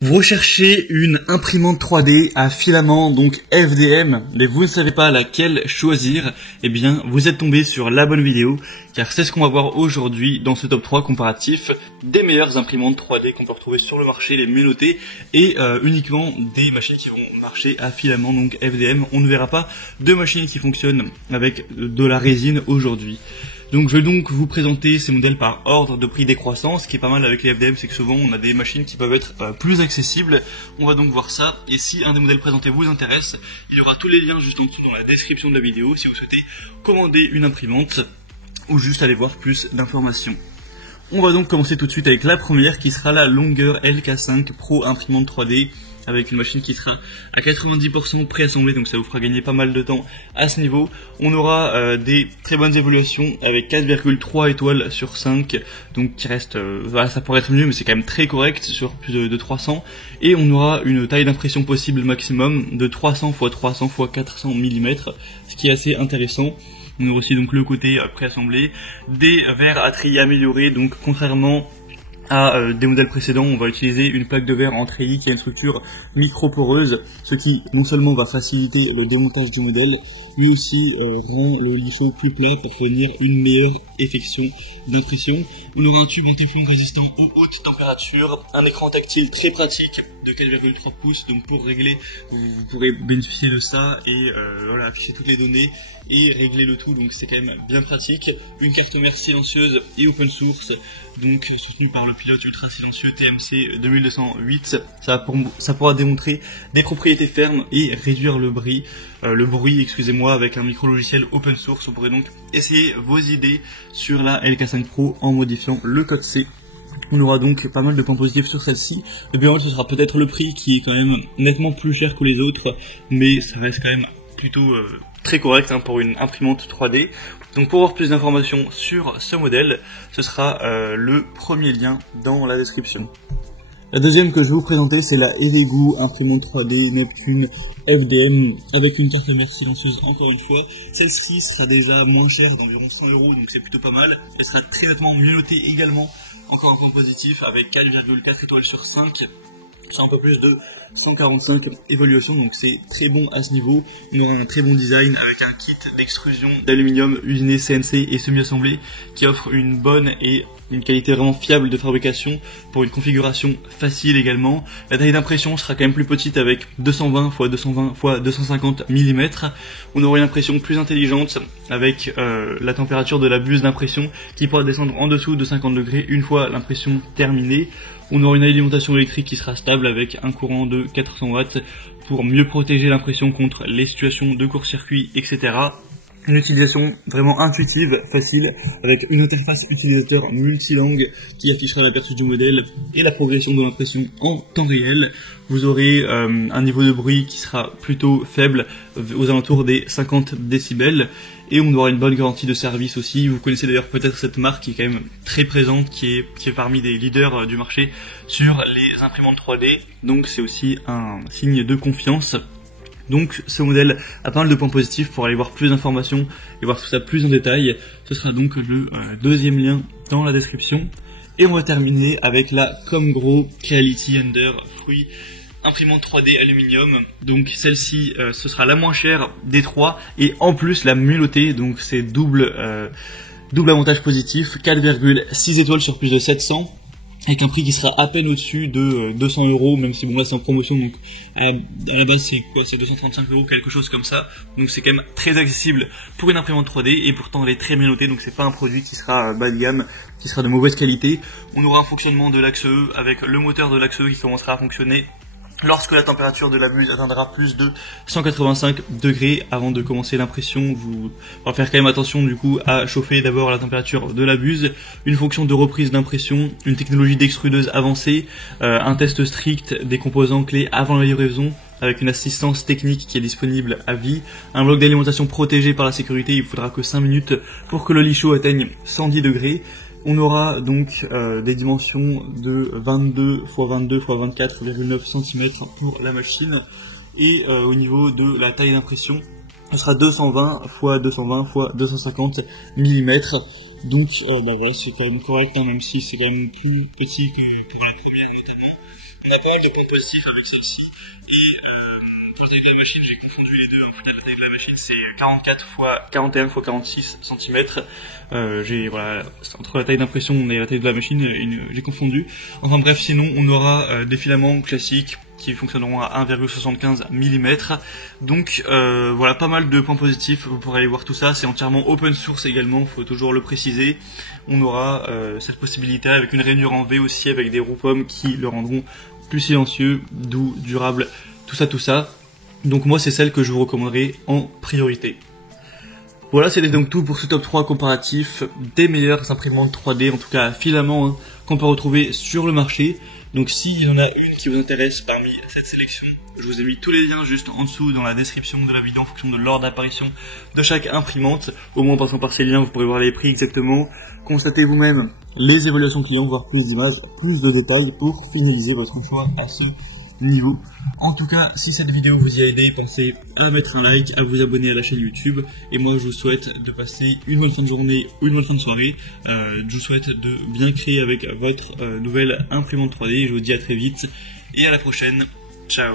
Vous recherchez une imprimante 3D à filament, donc FDM, mais vous ne savez pas laquelle choisir, eh bien vous êtes tombé sur la bonne vidéo, car c'est ce qu'on va voir aujourd'hui dans ce top 3 comparatif des meilleures imprimantes 3D qu'on peut retrouver sur le marché, les mieux notées, et uniquement des machines qui vont marcher à filament, donc FDM. On ne verra pas de machines qui fonctionnent avec de la résine aujourd'hui. Donc je vais donc vous présenter ces modèles par ordre de prix décroissant. Ce qui est pas mal avec les FDM, c'est que souvent on a des machines qui peuvent être plus accessibles. On va donc voir ça, et si un des modèles présentés vous intéresse, il y aura tous les liens juste en dessous dans la description de la vidéo si vous souhaitez commander une imprimante ou juste aller voir plus d'informations. On va donc commencer tout de suite avec la première qui sera la Longer LK5 Pro imprimante 3D, avec une machine qui sera à 90% préassemblée, donc ça vous fera gagner pas mal de temps à ce niveau. On aura des très bonnes évaluations avec 4,3 étoiles sur 5, donc qui reste, voilà, ça pourrait être mieux mais c'est quand même très correct sur plus de 300. Et on aura une taille d'impression possible maximum de 300 x 300 x 400 mm, ce qui est assez intéressant. On aura aussi donc le côté préassemblé, des verres à trier améliorés, donc contrairement à des modèles précédents, on va utiliser une plaque de verre en treillis qui a une structure micro-poreuse, ce qui non seulement va faciliter le démontage du modèle, mais aussi rend le lissot plus plat pour fournir une meilleure effection d'impression. On aura un tube anti-fond résistant aux hautes températures, un écran tactile très pratique de 4,3 pouces, donc pour régler, vous pourrez bénéficier de ça et voilà, afficher toutes les données et régler le tout, donc c'est quand même bien pratique. Une carte mère silencieuse et open source, donc soutenue par le pilote ultra silencieux TMC 2208. Ça pourra démontrer des propriétés fermes et réduire le bruit, avec un micro logiciel open source. Vous pourrez donc essayer vos idées sur la LK5 Pro en modifiant le code C. On aura donc pas mal de points positifs sur celle-ci. Le bémol, ce sera peut-être le prix qui est quand même nettement plus cher que les autres, mais ça reste quand même plutôt très correct pour une imprimante 3D. Donc pour avoir plus d'informations sur ce modèle, ce sera le premier lien dans la description. La deuxième que je vais vous présenter, c'est la Elegoo imprimante 3D Neptune FDM avec une carte mère silencieuse encore une fois. Celle-ci sera déjà moins chère, d'environ 100 €, donc c'est plutôt pas mal. Elle sera très nettement mieux notée également, encore un point positif avec 4,4 étoiles sur 5. C'est un peu plus de 145 évaluations, donc c'est très bon à ce niveau. On aura un très bon design avec un kit d'extrusion d'aluminium usiné CNC et semi-assemblé qui offre une bonne et une qualité vraiment fiable de fabrication pour une configuration facile également. La taille d'impression sera quand même plus petite avec 220 x 220 x 250 mm. On aura une impression plus intelligente avec la température de la buse d'impression qui pourra descendre en dessous de 50 degrés une fois l'impression terminée. On aura une alimentation électrique qui sera stable avec un courant de 400 watts pour mieux protéger l'impression contre les situations de court-circuit, etc. Une utilisation vraiment intuitive, facile, avec une interface utilisateur multilangue qui affichera l'aperçu du modèle et la progression de l'impression en temps réel. Vous aurez un niveau de bruit qui sera plutôt faible, aux alentours des 50 décibels, et on aura une bonne garantie de service aussi. Vous connaissez d'ailleurs peut-être cette marque qui est quand même très présente, qui est parmi des leaders du marché sur les imprimantes 3D, donc c'est aussi un signe de confiance. Donc ce modèle a pas mal de points positifs. Pour aller voir plus d'informations et voir tout ça plus en détail, ce sera donc le deuxième lien dans la description. Et on va terminer avec la Comgro Creality Under Fruit imprimante 3D aluminium. Donc celle-ci, ce sera la moins chère des trois et en plus la mieux notée, donc c'est double avantage positif, 4,6 étoiles sur plus de 700. Avec un prix qui sera à peine au-dessus de 200 €, même si bon là c'est en promotion, donc à la base c'est quoi, c'est 235 €, quelque chose comme ça. Donc c'est quand même très accessible pour une imprimante 3D et pourtant elle est très bien notée, donc c'est pas un produit qui sera bas de gamme, qui sera de mauvaise qualité. On aura un fonctionnement de l'axe E avec le moteur de l'axe E qui commencera à fonctionner lorsque la température de la buse atteindra plus de 185 degrés. Avant de commencer l'impression, vous allez faire quand même attention du coup à chauffer d'abord la température de la buse. Une fonction de reprise d'impression, une technologie d'extrudeuse avancée, un test strict des composants clés avant la livraison, avec une assistance technique qui est disponible à vie, un bloc d'alimentation protégé par la sécurité. Il faudra que 5 minutes pour que le lit chaud atteigne 110 degrés. On aura donc des dimensions de 22 x 22 x 24,9 cm pour la machine. Et au niveau de la taille d'impression, ce sera 220 x 220 x 250 mm. Donc voilà, c'est quand même correct, même si c'est quand même plus petit que pour la première notamment. On a pas mal de points positifs avec ça aussi. Et pour la taille de la machine, j'ai confondu les deux. En fait, la taille de la machine, c'est 44 x 41 x 46 cm. Voilà, entre la taille d'impression et la taille de la machine, j'ai confondu. Enfin bref, sinon, on aura des filaments classiques qui fonctionneront à 1,75 mm. Donc voilà, pas mal de points positifs, vous pourrez aller voir tout ça, c'est entièrement open source également, faut toujours le préciser. On aura cette possibilité avec une rainure en V aussi, avec des roues pommes qui le rendront plus silencieux, doux, durable, tout ça. Donc moi c'est celle que je vous recommanderai en priorité. Voilà, c'était donc tout pour ce top 3 comparatif des meilleures imprimantes 3D, en tout cas à filament, qu'on peut retrouver sur le marché. Donc s'il y en a une qui vous intéresse parmi cette sélection, je vous ai mis tous les liens juste en dessous dans la description de la vidéo en fonction de l'ordre d'apparition de chaque imprimante. Au moins en passant par ces liens, vous pourrez voir les prix exactement, constatez vous-même les évaluations clients, voir plus d'images, plus de détails pour finaliser votre choix à ce niveau. En tout cas, si cette vidéo vous y a aidé, pensez à mettre un like, à vous abonner à la chaîne YouTube. Et moi, je vous souhaite de passer une bonne fin de journée ou une bonne fin de soirée. Je vous souhaite de bien créer avec votre nouvelle imprimante 3D. Je vous dis à très vite et à la prochaine. Ciao.